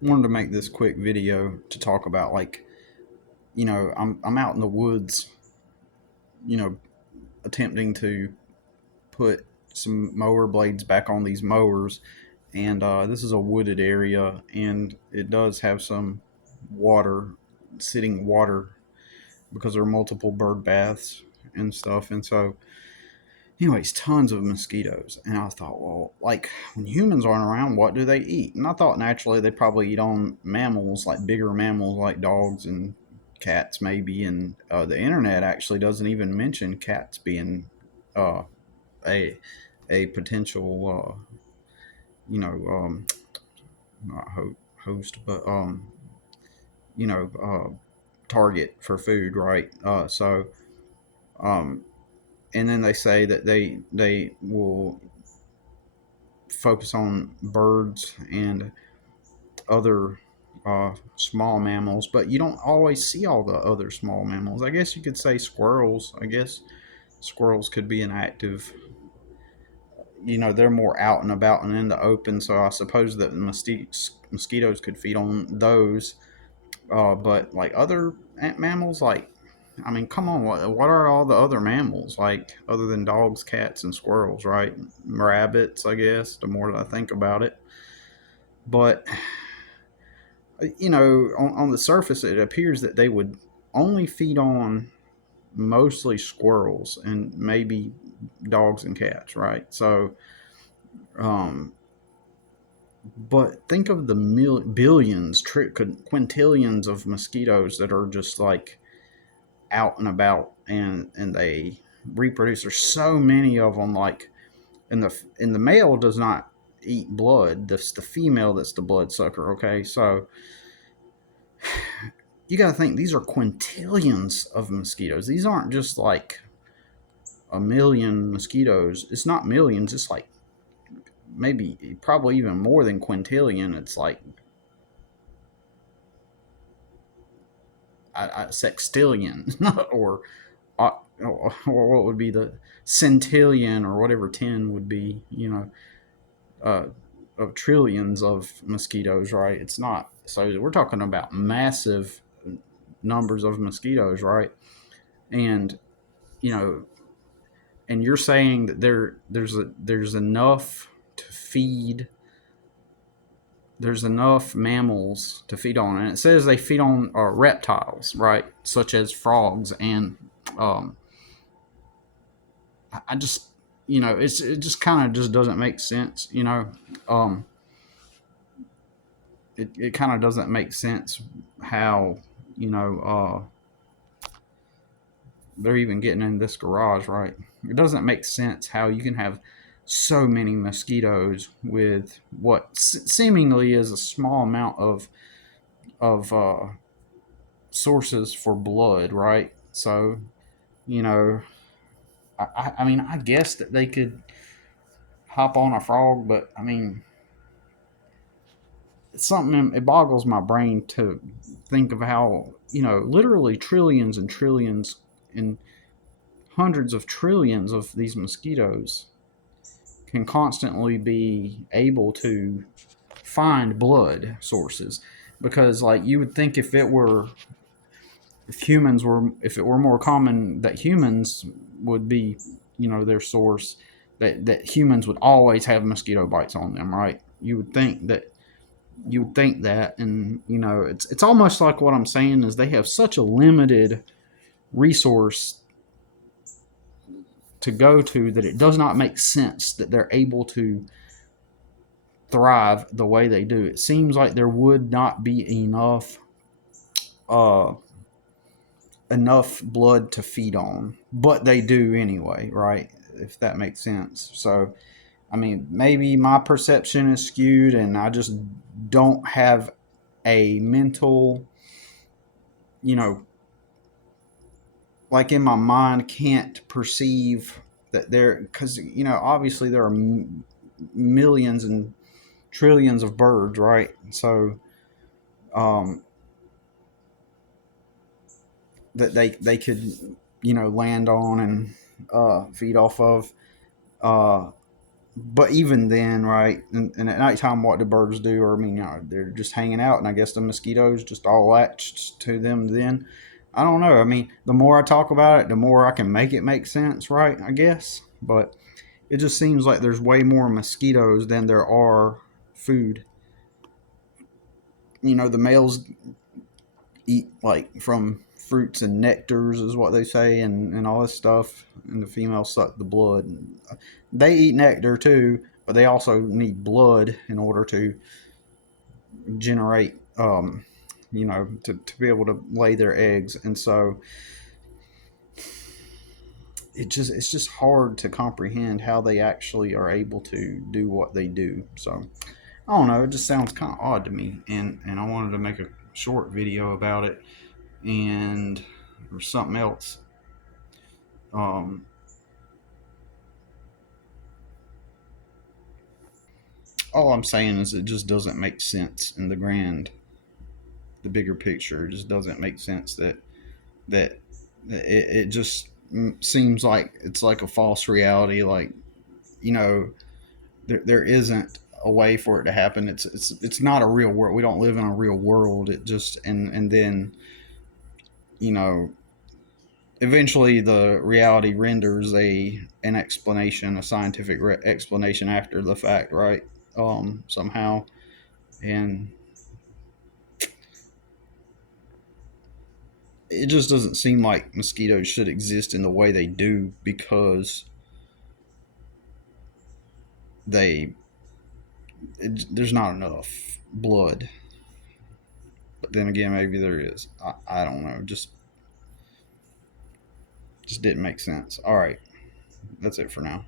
wanted to make this quick video to talk about I'm out in the woods, you know, attempting to put some mower blades back on these mowers, and this is a wooded area, and it does have some water, sitting water, because there are multiple bird baths and stuff, and so anyways, tons of mosquitoes. And I thought, well, like when humans aren't around, what do they eat? And I thought naturally they probably eat on mammals, like bigger mammals like dogs and cats, maybe. And the internet actually doesn't even mention cats being uh, a potential, you know, not host, but you know, target for food, right? Um, and then they say that they will focus on birds and other small mammals, but you don't always see all the other small mammals. I guess you could say squirrels. I guess squirrels could be an active. They're more out and about and in the open, so I suppose that mosquitoes could feed on those. But like other mammals, like I mean, come on, what are all the other mammals like other than dogs, cats, and squirrels, right? Rabbits, I guess. The more that I think about it, but on the surface, it appears that they would only feed on mostly squirrels and maybe dogs and cats, right? So, um, but think of the billions, quintillions of mosquitoes that are just like out and about, and they reproduce. There's so many of them. Like, and the male does not eat blood. That's the female that's the bloodsucker. Okay, so you got to think these are quintillions of mosquitoes. These aren't just like a million mosquitoes. It's not millions. It's like maybe probably even more than quintillion. It's like sextillion uh, or what would be the centillion or whatever 10 would be. Uh, of trillions of mosquitoes, right? It's not. So we're talking about massive numbers of mosquitoes, right? And you know and you're saying that there's enough to feed there's enough mammals to feed on, and it says they feed on reptiles, right, such as frogs. And um, I just it just kind of just doesn't make sense. Um, it kind of doesn't make sense how you know they're even getting in this garage, right? It doesn't make sense how you can have so many mosquitoes with what seemingly is a small amount of sources for blood, right? So, you know, I mean, I guess that they could hop on a frog, but I mean, it's something. It boggles my brain to think of how literally trillions and trillions and hundreds of trillions of these mosquitoes can constantly be able to find blood sources, because like you would think if it were more common that humans would be their source, that humans would always have mosquito bites on them, right? You would think that, and it's almost like what I'm saying is they have such a limited resource to go to that it does not make sense that they're able to thrive the way they do. It seems like there would not be uh, enough blood to feed on, but they do anyway, right? If that makes sense. So, I mean, maybe my perception is skewed, and I just don't have a mental, you know, like in my mind, can't perceive that there, because obviously there are millions and trillions of birds, right? So, um, that they could land on and feed off of. Uh, But even then, right? And at nighttime, what do birds do? Or I mean, they're just hanging out, and I guess the mosquitoes just all latched to them. Then I don't know. I mean, the more I talk about it, the more I can make it make sense, right? I guess, but it just seems like there's way more mosquitoes than there are food. The males eat like from fruits and nectars is what they say, and all this stuff, and the females suck the blood. They eat nectar too, but they also need blood in order to generate to be able to lay their eggs. And so it's just hard to comprehend how they actually are able to do what they do. So I don't know, it just sounds kind of odd to me, and I wanted to make a short video about it, and or something else. um, all I'm saying is it just doesn't make sense in the bigger picture. It just doesn't make sense that it just seems like it's like a false reality. Like, you know, there isn't a way for it to happen. It's not a real world. We don't live in a real world. It just and then you know eventually the reality renders an explanation, a scientific explanation after the fact, right? Somehow, and it just doesn't seem like mosquitoes should exist in the way they do because they there's not enough blood. But then again, maybe there is. I don't know. Just didn't make sense. All right, that's it for now.